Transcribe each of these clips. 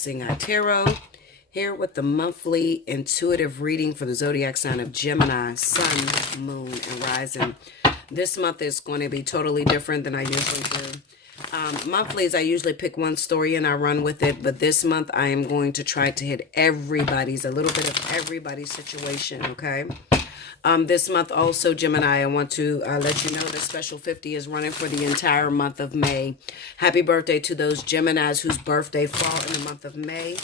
Allseeingeyetarot, here with the monthly intuitive reading for the zodiac sign of Gemini, Sun, Moon, and Rising. This month is going to be totally different than I usually do. Monthlies, I usually pick one story and I run with it, but this month I am going to try to hit a little bit of everybody's situation, okay? This month also, Gemini, I want to let you know the special 50 is running for the entire month of May. Happy birthday to those Geminis whose birthday fall in the month of May.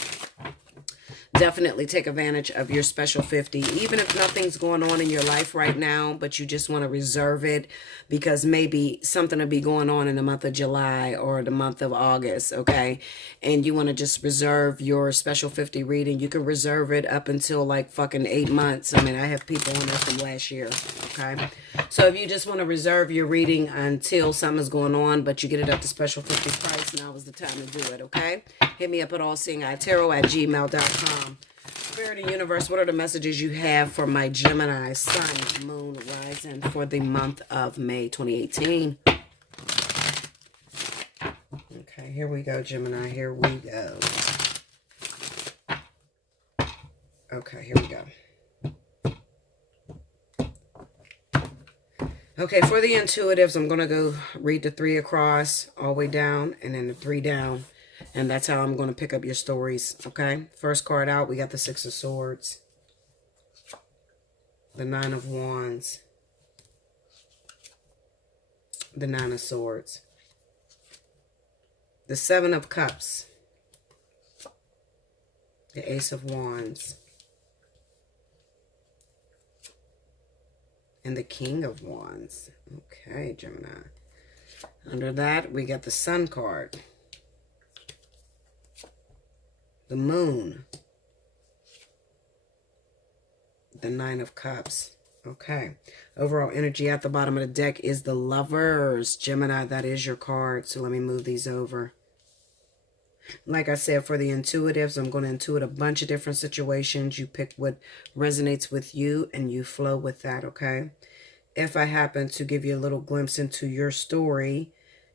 Definitely take advantage of your special 50, even if nothing's going on in your life right now, but you just want to reserve it because maybe something will be going on in the month of July or the month of August, okay? And you want to just reserve your special 50 reading. You can reserve it up until like fucking 8 months. I mean, I have people on there from last year, okay? So if you just want to reserve your reading until something's going on, but you get it at the special 50 price, now is the time to do it, okay? Hit me up at allseeingeyetarot@gmail.com. Spirit and universe, what are the messages you have for my Gemini, Sun, Moon, Rising for the month of May 2018? Okay, here we go, Gemini. Here we go. Okay, here we go. Okay, for the intuitives, I'm going to go read the 3 across, all the way down, and then the 3 down. And that's how I'm going to pick up your stories, okay? First card out, we got the 6 of Swords. The 9 of Wands. The 9 of Swords. The 7 of Cups. The Ace of Wands. And the King of Wands. Okay, Gemini. Under that, we got the Sun card. The Moon. The 9 of Cups. Okay. Overall energy at the bottom of the deck is the Lovers. Gemini, that is your card. So let me move these over. Like I said, for the intuitives, I'm going to intuit a bunch of different situations. You pick what resonates with you and you flow with that, okay? If I happen to give you a little glimpse into your story,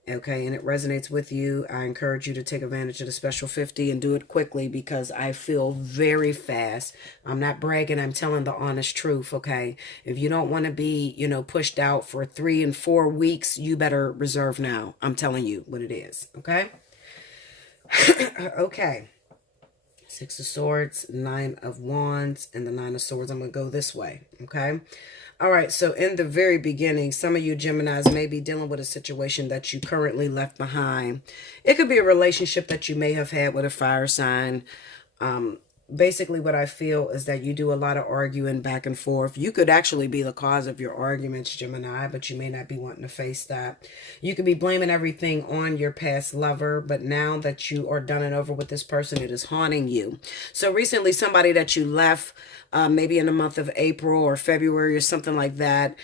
okay, and it resonates with you, I encourage you to take advantage of the special 50 and do it quickly because I feel very fast. I'm not bragging. I'm telling the honest truth, okay? If you don't want to be, you know, pushed out for 3 and 4 weeks, you better reserve now. I'm telling you what it is, okay? Okay. 6 of Swords, 9 of Wands, and the 9 of Swords. I'm going to go this way, okay? All right, so in the very beginning, some of you Geminis may be dealing with a situation that you currently left behind. It could be a relationship that you may have had with a fire sign. Basically, what I feel is that you do a lot of arguing back and forth. You could actually be the cause of your arguments, Gemini, but you may not be wanting to face that. You could be blaming everything on your past lover, but now that you are done and over with this person, it is haunting you. So recently, somebody that you left, maybe in the month of April or February or something like that,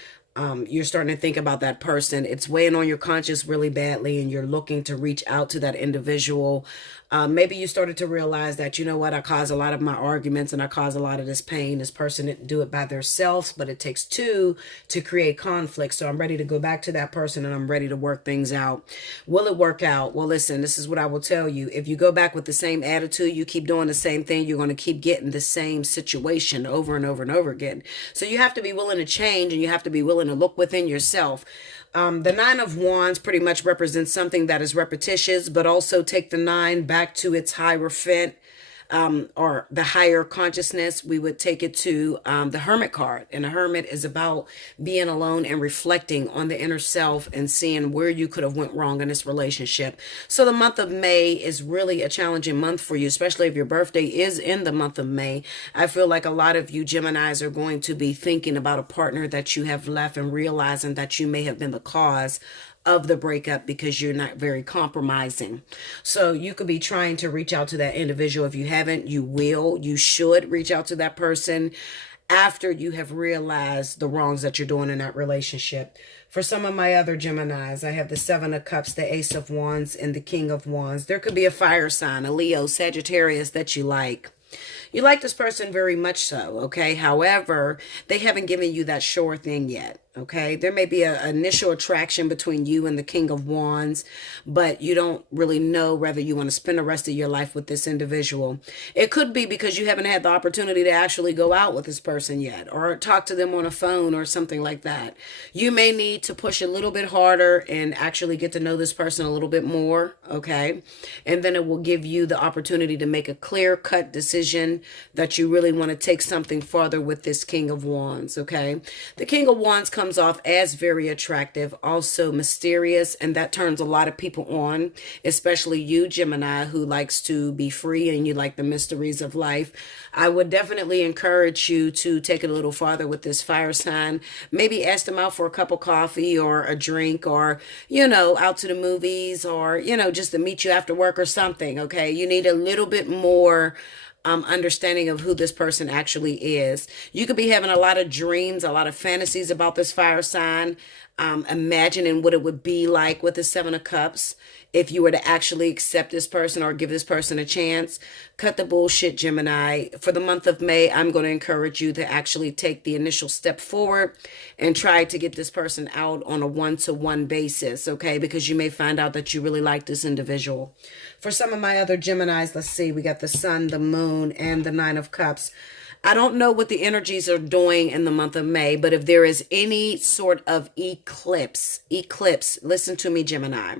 you're starting to think about that person. It's weighing on your conscience really badly and you're looking to reach out to that individual. Maybe you started to realize that, you know what, I cause a lot of my arguments and I cause a lot of this pain. This person didn't do it by themselves, but it takes 2 to create conflict. So I'm ready to go back to that person and I'm ready to work things out. Will it work out? Well, listen, this is what I will tell you. If you go back with the same attitude, you keep doing the same thing, you're going to keep getting the same situation over and over and over again. So you have to be willing to change and you have to be willing to look within yourself. The 9 of Wands pretty much represents something that is repetitious, but also take the 9 back to its hierophant, or the higher consciousness. We would take it to the Hermit card. And the Hermit is about being alone and reflecting on the inner self and seeing where you could have went wrong in this relationship. So the month of May is really a challenging month for you, especially if your birthday is in the month of May. I feel like a lot of you Geminis are going to be thinking about a partner that you have left and realizing that you may have been the cause of the breakup because you're not very compromising. So you could be trying to reach out to that individual. If you haven't, you should reach out to that person after you have realized the wrongs that you're doing in that relationship. For some of my other Geminis, I have the 7 of Cups, the Ace of Wands, and the King of Wands. There could be a fire sign, a Leo, Sagittarius that you like. You like this person very much so, okay? However, they haven't given you that sure thing yet. Okay, there may be an initial attraction between you and the King of Wands, but you don't really know whether you want to spend the rest of your life with this individual. It could be because you haven't had the opportunity to actually go out with this person yet, or talk to them on a phone or something like that. You may need to push a little bit harder and actually get to know this person a little bit more, okay? And then it will give you the opportunity to make a clear-cut decision that you really want to take something farther with this King of Wands, okay? The King of Wands comes off as very attractive, also mysterious, and that turns a lot of people on, especially you, Gemini, who likes to be free and you like the mysteries of life. I would definitely encourage you to take it a little farther with this fire sign. Maybe ask them out for a cup of coffee or a drink, or, out to the movies, or, just to meet you after work or something, okay? You need a little bit more understanding of who this person actually is. You could be having a lot of dreams, a lot of fantasies about this fire sign, imagining what it would be like with the Seven of Cups if you were to actually accept this person or give this person a chance. Cut the bullshit, Gemini. For the month of May, I'm going to encourage you to actually take the initial step forward and try to get this person out on a one-to-one basis, okay? Because you may find out that you really like this individual. For some of my other Geminis, let's see, we got the Sun, the Moon, and the Nine of Cups. I don't know what the energies are doing in the month of May, but if there is any sort of eclipse, listen to me, Gemini.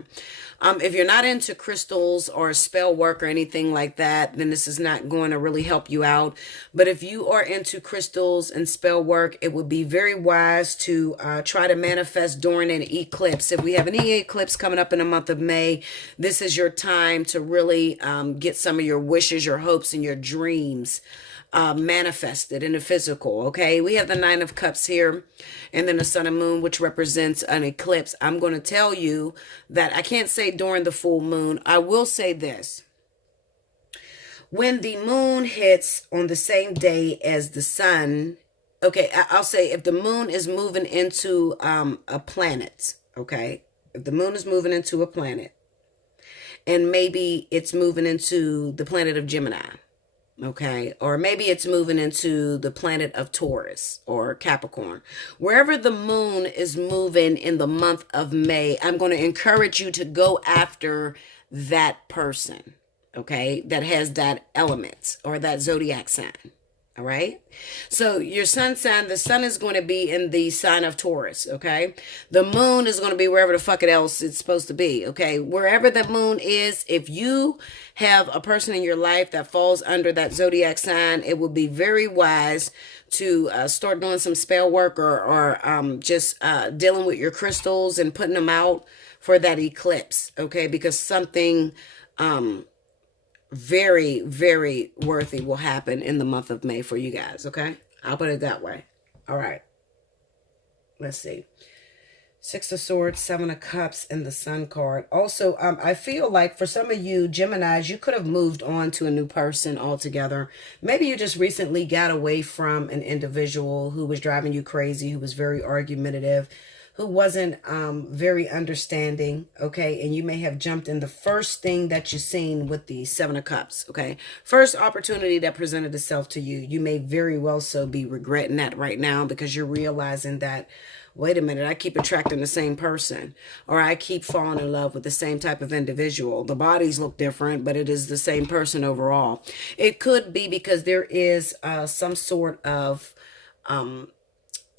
If you're not into crystals or spell work or anything like that, then this is not going to really help you out. But if you are into crystals and spell work, it would be very wise to try to manifest during an eclipse. If we have any eclipse coming up in the month of May, this is your time to really get some of your wishes, your hopes, and your dreams manifested in the physical. Okay, we have the Nine of Cups here, and then the Sun and Moon, which represents an eclipse. I'm going to tell you that I can't say during the full moon. I will say this: when the moon hits on the same day as the sun, okay, I'll say if the moon is moving into a planet, okay, if the moon is moving into a planet, and maybe it's moving into the planet of Gemini, okay, or maybe it's moving into the planet of Taurus or Capricorn. Wherever the moon is moving in the month of May, I'm going to encourage you to go after that person, okay, that has that element or that zodiac sign. All right. So your sun sign, the sun is going to be in the sign of Taurus. Okay. The moon is going to be wherever the fuck else it's supposed to be. Okay. Wherever the moon is, if you have a person in your life that falls under that zodiac sign, it would be very wise to start doing some spell work or just dealing with your crystals and putting them out for that eclipse. Okay. Because something, very, very worthy will happen in the month of May for you guys, okay? I'll put it that way. All right. Let's see. Six of Swords, Seven of Cups, and the Sun card. Also, I feel like for some of you Geminis, you could have moved on to a new person altogether. Maybe you just recently got away from an individual who was driving you crazy, who was very argumentative, who wasn't very understanding, okay? And you may have jumped in the first thing that you seen with the Seven of Cups, okay? First opportunity that presented itself to you. You may very well so be regretting that right now because you're realizing that, wait a minute, I keep attracting the same person, or I keep falling in love with the same type of individual. The bodies look different, but it is the same person overall. It could be because there is some sort of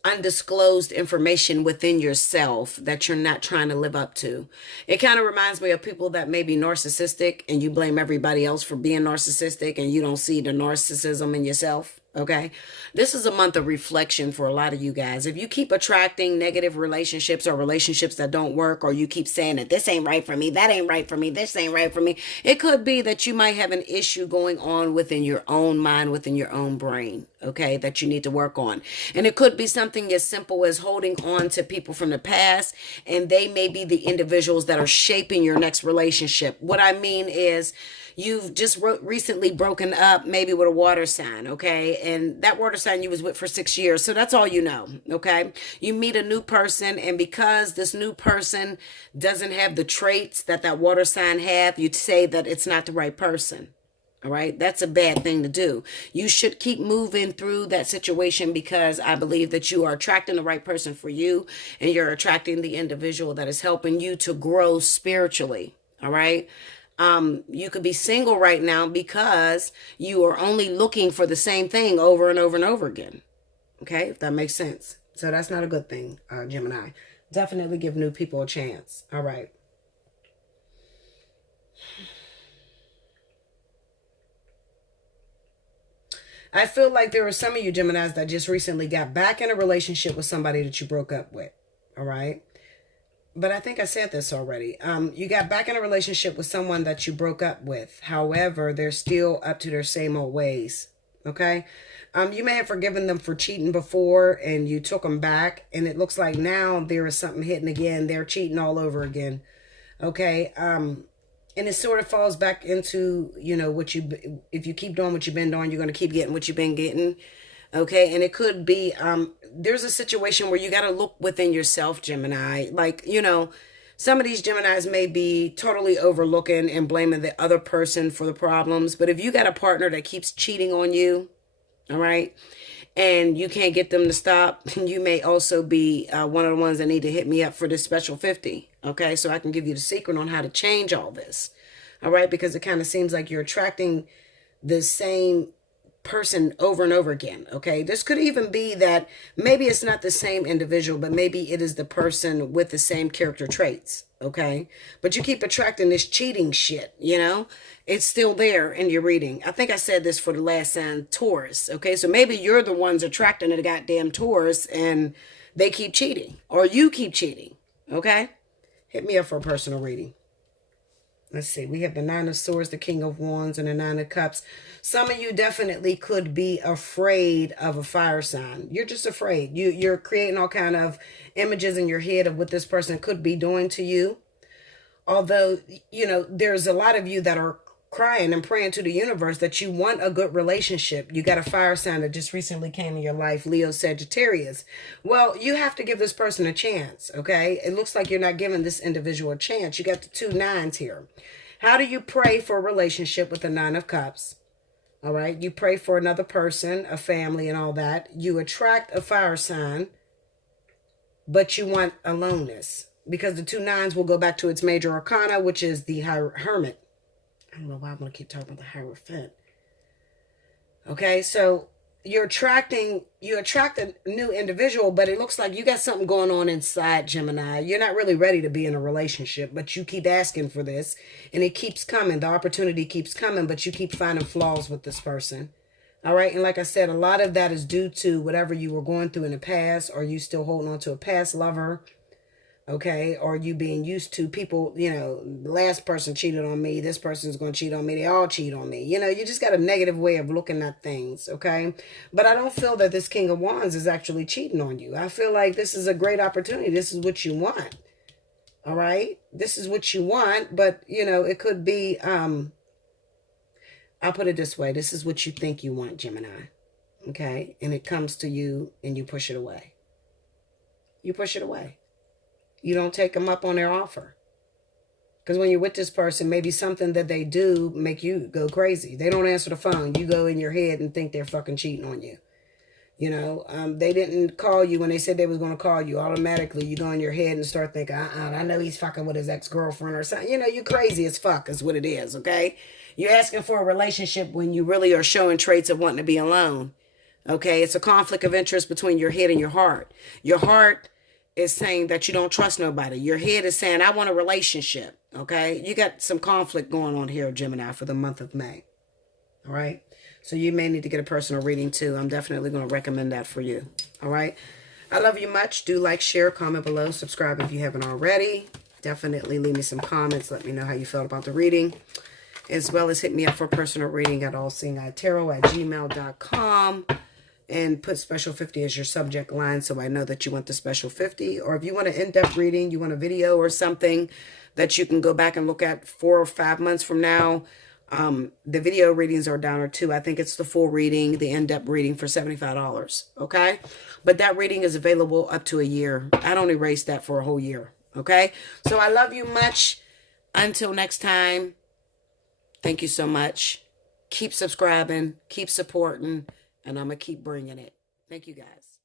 undisclosed information within yourself that you're not trying to live up to. It kind of reminds me of people that may be narcissistic and you blame everybody else for being narcissistic and you don't see the narcissism in yourself. Okay, this is a month of reflection for a lot of you guys. If you keep attracting negative relationships or relationships that don't work, or you keep saying that this ain't right for me, that ain't right for me, this ain't right for me, it could be that you might have an issue going on within your own mind, within your own brain, okay, that you need to work on. And it could be something as simple as holding on to people from the past, and they may be the individuals that are shaping your next relationship. What I mean is, you've just recently broken up maybe with a water sign, okay? And that water sign you was with for 6 years. So that's all you know, okay? You meet a new person, and because this new person doesn't have the traits that that water sign have, you'd say that it's not the right person, All right. That's a bad thing to do. You should keep moving through that situation, because I believe that you are attracting the right person for you, and you're attracting the individual that is helping you to grow spiritually. All right. You could be single right now because you are only looking for the same thing over and over and over again. Okay. If that makes sense. So that's not a good thing, Gemini. Definitely give new people a chance. All right. I feel like there are some of you Geminis that just recently got back in a relationship with somebody that you broke up with. All right. But I think I said this already. You got back in a relationship with someone that you broke up with. However, they're still up to their same old ways. Okay. You may have forgiven them for cheating before and you took them back. And it looks like now there is something hitting again. They're cheating all over again. Okay. And it sort of falls back into, if you keep doing what you've been doing, you're going to keep getting what you've been getting. Okay. And it could be, there's a situation where you got to look within yourself, Gemini. Like, some of these Geminis may be totally overlooking and blaming the other person for the problems. But if you got a partner that keeps cheating on you, all right, and you can't get them to stop, you may also be one of the ones that need to hit me up for this special 50. Okay, so I can give you the secret on how to change all this. All right, because it kind of seems like you're attracting the same person over and over again. Okay, this could even be that maybe it's not the same individual, but maybe it is the person with the same character traits. Okay, but you keep attracting this cheating shit, it's still there in your reading. I think I said this for the last sign, Taurus. Okay, so maybe you're the ones attracting the goddamn Taurus and they keep cheating, or you keep cheating. Okay, hit me up for a personal reading. Let's see. We have the Nine of Swords, the King of Wands, and the Nine of Cups. Some of you definitely could be afraid of a fire sign. You're just afraid. You're creating all kind of images in your head of what this person could be doing to you. Although, there's a lot of you that are crying and praying to the universe that you want a good relationship. You got a fire sign that just recently came in your life, Leo, Sagittarius. Well, you have to give this person a chance, okay? It looks like you're not giving this individual a chance. You got the 2 9s here. How do you pray for a relationship with the 9 of Cups? All right, you pray for another person, a family and all that. You attract a fire sign, but you want aloneness, because the 2 9s will go back to its major arcana, which is the Hermit. I don't know why I'm going to keep talking about the Hierophant. Okay, so you attract a new individual, but it looks like you got something going on inside, Gemini. You're not really ready to be in a relationship, but you keep asking for this, and it keeps coming. The opportunity keeps coming, but you keep finding flaws with this person. All right, and like I said, a lot of that is due to whatever you were going through in the past, or you still holding on to a past lover. Okay, or you being used to people, the last person cheated on me, this person's going to cheat on me, they all cheat on me. You just got a negative way of looking at things, okay? But I don't feel that this King of Wands is actually cheating on you. I feel like this is a great opportunity. This is what you want, all right? This is what you want, but, it could be, I'll put it this way. This is what you think you want, Gemini, okay? And it comes to you and you push it away. You push it away. You don't take them up on their offer. Because when you're with this person, maybe something that they do make you go crazy. They don't answer the phone. You go in your head and think they're fucking cheating on you. They didn't call you when they said they was going to call you. Automatically, you go in your head and start thinking, I know he's fucking with his ex-girlfriend or something. You crazy as fuck is what it is, okay? You're asking for a relationship when you really are showing traits of wanting to be alone. Okay? It's a conflict of interest between your head and your heart. Your heart is saying that you don't trust nobody. Your head is saying, I want a relationship. Okay? You got some conflict going on here, Gemini, for the month of May. All right? So you may need to get a personal reading too. I'm definitely going to recommend that for you. All right? I love you much. Do like, share, comment below. Subscribe if you haven't already. Definitely leave me some comments. Let me know how you felt about the reading. As well as hit me up for a personal reading at allseeingeyetarot@gmail.com. And put special 50 as your subject line so I know that you want the special 50. Or if you want an in-depth reading, you want a video or something that you can go back and look at 4 or 5 months from now, the video readings are down too. I think it's the full reading, the in-depth reading for $75. Okay? But that reading is available up to a year. I don't erase that for a whole year. Okay? So I love you much. Until next time, thank you so much. Keep subscribing, keep supporting, and I'm going to keep bringing it. Thank you, guys.